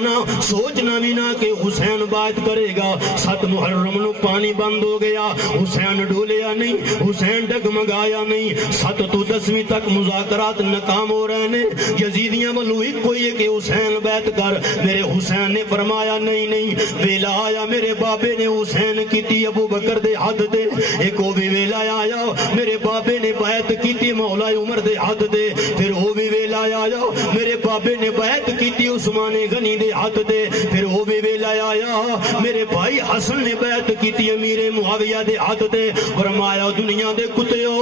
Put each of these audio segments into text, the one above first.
نانا سوچنا بھی نہ کہ حسین بات کرے گا. 7 محرم نو پانی بند ہو گیا, حسین ڈولیا نہیں, حسین ڈگمگایا نہیں. 7 تو 10ویں تک مذاکرات ناکام ہو رہے ہیں. یزیدیاں والو ایک کوئی ہے کہ حسین بیعت کر. میرے حسین نے فرمایا نہیں نہیں. ویلا آیا میرے بابے نے حسین کیتی ابو بکر دے حد دے. ایک وہ بھی ویلا آیا میرے بابے نے بیعت کیتی مولا عمر دے حد دے. پھر وہ بھی ویلا آیا میرے بابے نے بیعت کیتی عثمان غنی دے حد دے. پھر وہ بھی ویلا آیا میرے بھائی حسن نے بیعت کیتی امیر معاویہ دے حد دے. فرمایا دنیا دے کتےو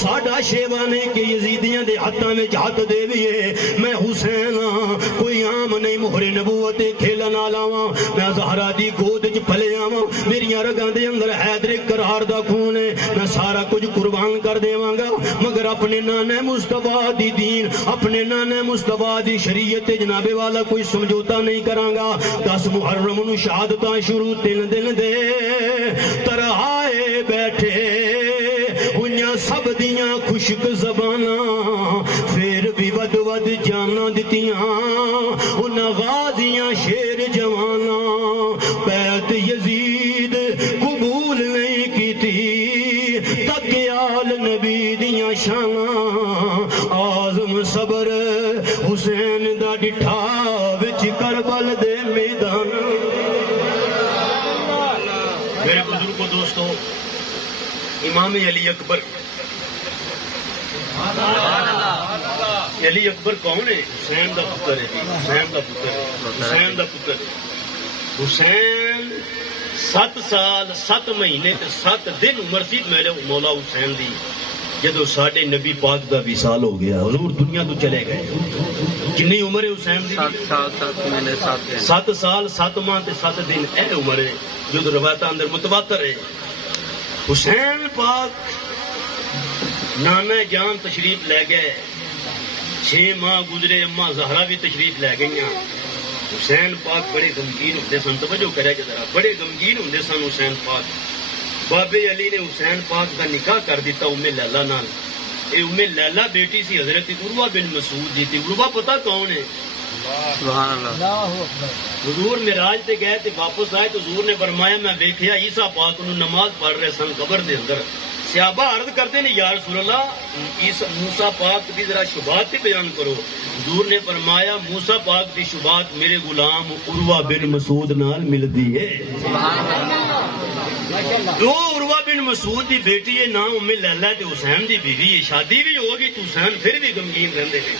ساڈا شیوا نے کہ یزیدیاں دے ہتھاں وچ ہاتھ دے ویے. میں حسین ہاں کوئی عام نہیں مہر نبوت کھیلن والا واں. میں زہرا دی گود وچ پلے آواں. میریاں رگاں دے اندر حیدر کرار دا خون ہے. میں سارا کچھ قربان کر دیواں گا مگر اپنے نانے مصطفیٰ دی دین اپنے نانے مصطفیٰ دی شریعت جناب والا کوئی سمجھوتا نہیں کراں گا. 10 محرم نو شہادتاں شروع 3 دن دے ترہائے بیٹھے ہوئیاں سب دیاں خشک زباناں. پھر بھی ود ود جانا دتیاں انہاں غازیاں شیر جواناں. بیعت یزید قبول نہیں کیتی تکیال نبی دیاں شاناں. آزم صبر حسین دا ڈٹھا وچ کربل دے میدان. میرے بزرگوں دوستو امام علی اکبر علی اکبر کون ہے؟ حسین دا پتر ہے. حسین دا پتر حسین دا پتر حسین 7 سال 7 مہینے تے 7 دن عمر سی میرے مولا حسین دی جدو ساڈے نبی پاک دا وصال ہو گیا. حضور دنیا تو چلے گئے. کتنی عمر ہے حسین دی؟ 7 سال 7 ماہ تے 7 دن اے عمر ہے جو روایت اندر متواتر ہے. حسین پاک نانا جان تشریف لے گئے. 6 ماہ گزرے اما زہرا بھی تشریف لے گئی. حسین پاک بڑے غمگین ہوندے سن. توجہ کرے ذرا, بڑے غمگین ہوندے سن حسین پاک. بابے علی نے حسین پاک کا نکاح کر دیتا ام لیلہ نال. اے ام لیلہ بیٹی سی حضرت عروہ بن مسعود دی تھی. عروہ پتہ کون ہے؟ سبحان اللہ. حضور معراج تے گئے تے واپس آئے تو حضور نے فرمایا میں ویکھیا عیسیٰ پاک نو نماز پڑھ رہے سن قبر دے اندر. صحابہ عرض کرتے ہیں یا رسول اللہ موسیٰ پاک کی ذرا شبہات بیان کرو. حضور نے فرمایا موسیٰ پاک کی شبہات میرے غلام عروہ بن مسعود نال ملدی ہے. دو عروہ بن مسعود دی بیٹی ہے نام ام لیلہ تے حسین دی بیوی ہے. شادی بھی ہوگی تو حسین پھر بھی غمگین رہندے نے.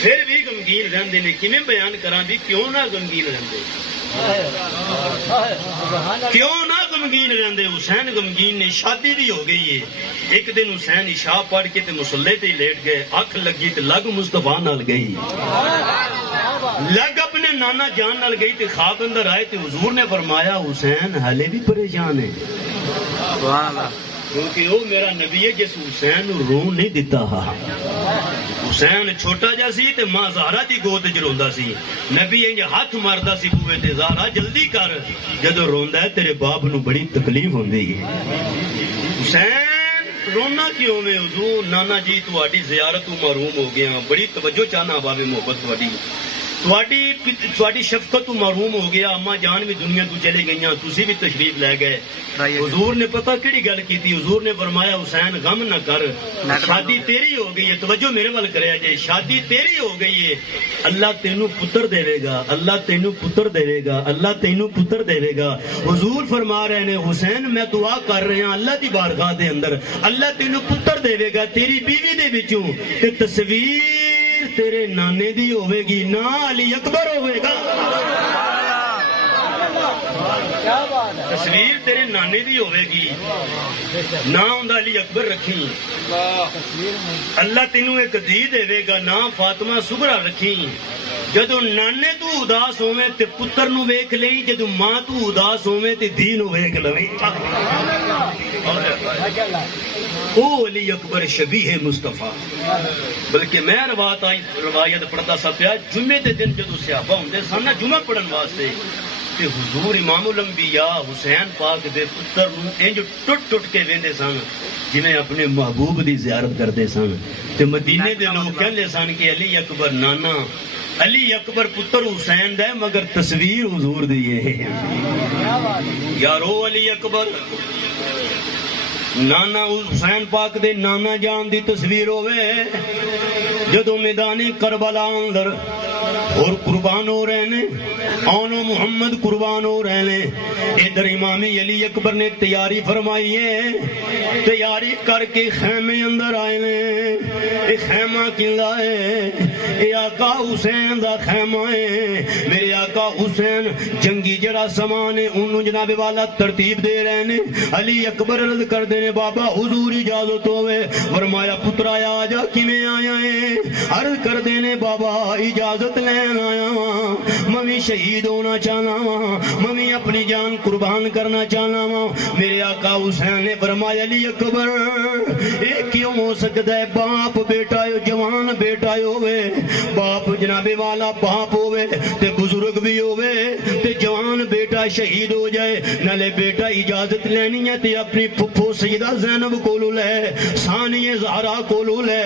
پھر بھی غمگین رہندے نے. کیویں بیان کراں بھی کیوں نہ غمگین رہندے کیوں نہ غمگین رہندے. حسین غمگین نے. شادی بھی ہو گئی ہے. ایک دن حسین عشاء پڑھ کے تے مصلے تے لیٹ گئے. اکھ لگی تے لگ مصطفیٰ نال گئی. لگ اپنے نانا جان نال گئی تے خواب اندر آئے تے حضور نے فرمایا حسین حالے بھی پریشان ہے. کیونکہ وہ میرا نبی ہے جس حسین رون نہیں دیتا. حسین چھوٹا جا سی تے ماں زہرا دی گود وچ روندا سی. نبی انج ہاتھ ماردا سی بوئے تے زہرا جلدی کر جدوں روندا ہے تیرے باپ نو بڑی تکلیف ہوندی ہے. حسین رونا کیوں میں؟ حضور نانا جی تہاڈی زیارت تو محروم ہو گیا. بڑی توجہ چاہنا باب محبت تہاڈی شفقت تو محروم ہو گیا. اما جان بھی دنیا تو چلے گئیاں تسی بھی تشریف لے گئے. حضور نے پتہ کیڑی گل کیتی. حضور نے فرمایا حسین غم نہ کر شادی تیری ہو گئی ہے. توجہ میرے ول کریا جے. شادی تیری ہو گئی ہے. اللہ تینوں پتر دے گا. اللہ تینوں پتر دے گا. اللہ تینوں پتر دے گا. حضور فرما رہے ہیں حسین میں دعا کر رہا اللہ دی بارگاہ دے اندر اللہ تینوں پتر دے گا. تیری بیوی دے وچوں تے تصویر تیرے نانے دی ہوے گی نا علی اکبر ہوے گا. تصویر تیرے نانے دی ہوے گی نا ہوندا علی اکبر رکھی. اللہ تینوں ایک دھی دے گا نا فاطمہ سغرا رکھی. جدو نانے تو اداس ہوئے تے پتر نو ویکھ لئی. جدو ماں تو اداس ہوئے تے دھی نو ویکھ لویں. او علی اکبر شبیہ مصطفیٰ. بلکہ میں روایت پڑھتا سا پیا جمعے دے دن جدو صحابہ ہوندے سن جمعہ پڑھن واسطے تے حضور امام الانبیاء حسین پاک دے پتر نو انج ٹٹ ٹٹ کے ویندے سن جویں اپنے محبوب دی زیارت کرتے سن. تے مدینے دے لوگ کہندے سن کہ علی اکبر نانا علی اکبر پتر حسین دے مگر تصویر حضور دی ہے یارو علی اکبر نانا حسین پاک دے نانا جان دی تصویر ہوئے جدو میدانی کربلا اندر اور قربان ہو رہے نے آنو محمد قربان ہو رہے نے ادھر امام علی اکبر نے تیاری فرمائی ہے تیاری کر کے خیمے اندر آئے نے اے خیمہ کلا ہے اے آقا حسین دا خیمہ ہے میرے آقا حسین جنگی جڑا سامان ہے انہوں جناب والا ترتیب دے رہے نے علی اکبر عرض کر دینے بابا حضور اجازت ہوئے فرمایا پتر آیا آجا کیویں آیا ہے عرض کر دینے بابا اجازت لین آیا ہاں ممی شہید ہونا چاہنا ہاں ممی اپنی جان قربان کرنا چاہنا ہاں میرے آقا حسین نے فرمایا علی اکبر اے کیوں ہو سکتا ہے باپ بیٹا جوان بیٹا ہوئے باپ جناب والا باپ ہوئے تے بزرگ بھی ہوئے تے جوان بیٹا شہید ہو جائے نالے بیٹا اجازت لینی ہے تے اپنی پھپھو سیدہ زینب کولو لے ثانی زہرا کولو لے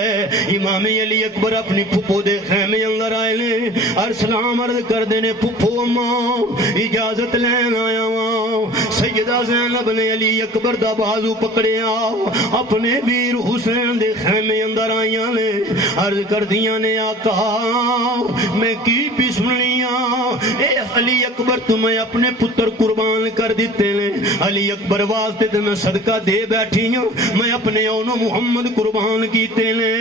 امام علی اکبر اپنی پھپھو دے خیمے اندر آئے لے اور سلام عرض کر دینے پھپھو اماں اجازت لین آیا ہاں سیدہ زینب نے علی اکبر دا بازو پکڑیا اپنے ویر حسین دے خیمے اندر آئیاں نے عرض کر دیاں نے آقا میں کی بھی سنیاں اے علی اکبر تمہیں اپنے پتر قربان کر دیتے نے علی اکبر واسطے تے میں صدقہ دے بیٹھی ہوں میں اپنے اونو محمد قربان کیتے نے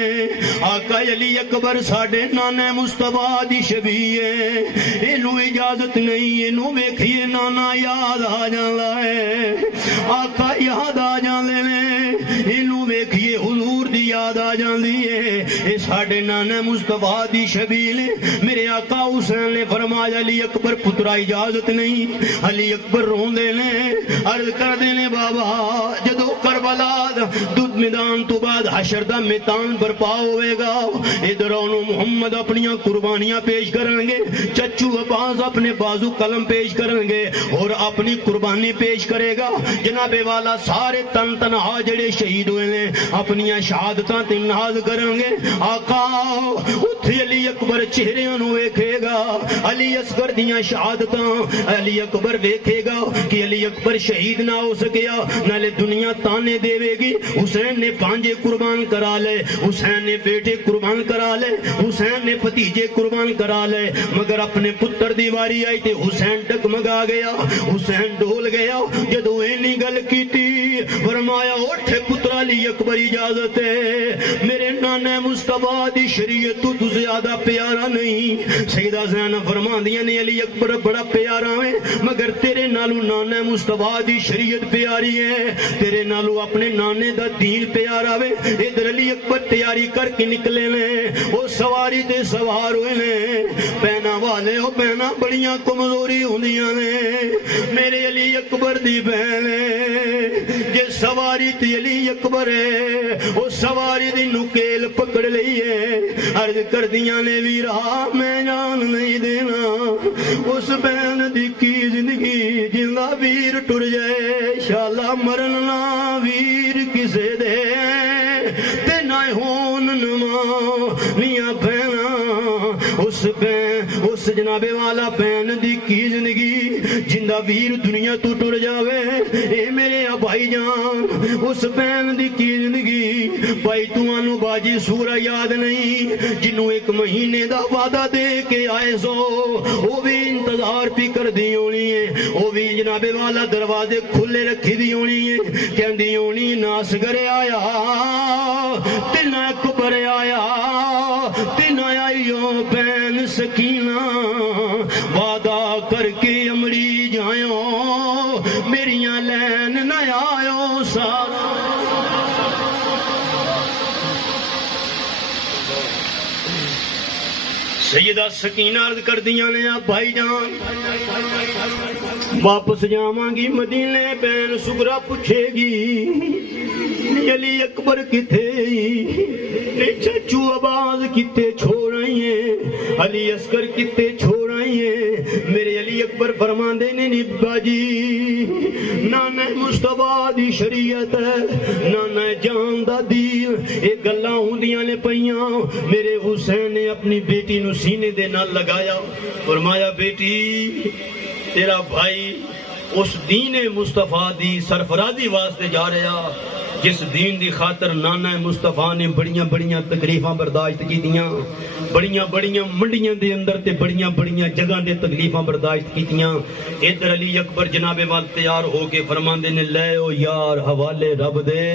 آقا علی اکبر ساڑھے نانے مصطفیٰ دی شبیہ انہوں اجازت نہیں انہوں ویکھئے نانا یاد آ جانا ہے آقا یاد آ جانے نے انہوں ویکھئے حضور دی یاد آ جاندی ہے اے ساڑھے نانے مصطفیٰ دی شبیہ میرے آقا حسین نے فرمایا علی اکبر پترہ اجازت نہیں علی اکبر رون دینے عرض کر دینے بابا جدو کربلا دودھ میدان تو بعد حشر دا میدان برپا ہوئے گا ادھرونو محمد اپنیاں قربانیاں پیش کریں گے چچو عباس اپنے بازو قلم پیش کریں گے اور اپنی قربانی پیش کرے گا جناب والا سارے تن تنہا جڑے شہید ہوئے ہیں اپنیاں شہادتاں تنہاز کریں گے آقا اتھے علی اکبر چہریاں نو ویکھے گا علی اصغر دیاں شہادتاں علی اکبر ویکھے گا کہ علی اکبر شہید نہ ہو سکیا نالے دنیا تانے دے گی حسین نے پانجے قربان کرا لے حسین نے بیٹے قربان کرا لے حسین نے بھتیجے قربان کرا لے مگر اپنے پتر دیواری آئی تے حسین ڈگمگا گیا حسین ڈول گیا جدو اینی گل کیتی فرمایا اٹھے پتر علی اکبر اجازت ہے میرے نانے مصطفیٰ دی شریعت تو زیادہ پیارا نہیں سیدہ زینب فرما دیا نے علی اکبر بڑا پیارا ہے مگر تیرے نالو نانے مصطفیٰ دی شریعت پیاری ہے تیرے نالو اپنے نانے دا دین پیارا ہے ادھر علی اکبر تیاری کر کے نکلے نے وہ سواری تے سوار ہوئے نے پہنا والے ہو پہنا بڑیاں کمزوری ہوندیاں نے میرے علی اکبر دی بہن جے سواری تے علی اکبر ہے وہ سواری دی نکیل پکڑ لئی ہے عرض کر دیاں نے ویرا میں جان نہیں دینا اس بہن دی کی زندگی جندا ویر ٹر جائے شالا مرن نہ ویر کسے دے تے نہ ہون نما نیاں بہنا اس جناب والا بہن دی کی زندگی جندہ ویر دنیا تو ٹر جاوے اے میرے بھائی جان اس بہن دی کی زندگی بھائی توانو باجی سورہ یاد نہیں جنہوں ایک مہینے دا وعدہ دے کے آئے سو وہ بھی انتظار پی کر دی ہونی ہے وہ بھی جناب والا دروازے کھلے رکھی دی ہونی ہے کہن دی ہونی ناسگر آیا تین اکبر آیا تین آئیو بین سکینہ وعدہ کر کے امڑی جائیو میریاں لین نہ آئیو سارا سیدہ سکینہ عرض کر دیاں نے آپ بھائی جان واپس جاواں گی مدینے بین سگرا پوچھے گی علی اکبر کتے چچو عباس کتے چھوڑ آئی ہیں علی اصغر کتے چھوڑ آئی ہیں میرے علی علی اکبر فرماندے نے نبا جی نانا مصطفیٰ دی شریعت نانا جان دا دین اے گلاں ہوندیاں نے پیاں میرے حسین نے اپنی بیٹی نو سینے دے نال لگایا فرمایا بیٹی تیرا بھائی اس دین مصطفیٰ دی سرفرازی واسطے جا رہا جس دین دی خاطر نانا مصطفیٰ نے بڑیاں بڑیاں تکلیفاں برداشت کیتیاں بڑیاں بڑیاں منڈیاں دے اندر تے بڑیاں بڑیاں جگہ دے تکلیفاں برداشت کیتیاں ادھر علی اکبر جناب وال تیار ہو کے فرماندے نے لے او یار حوالے رب دے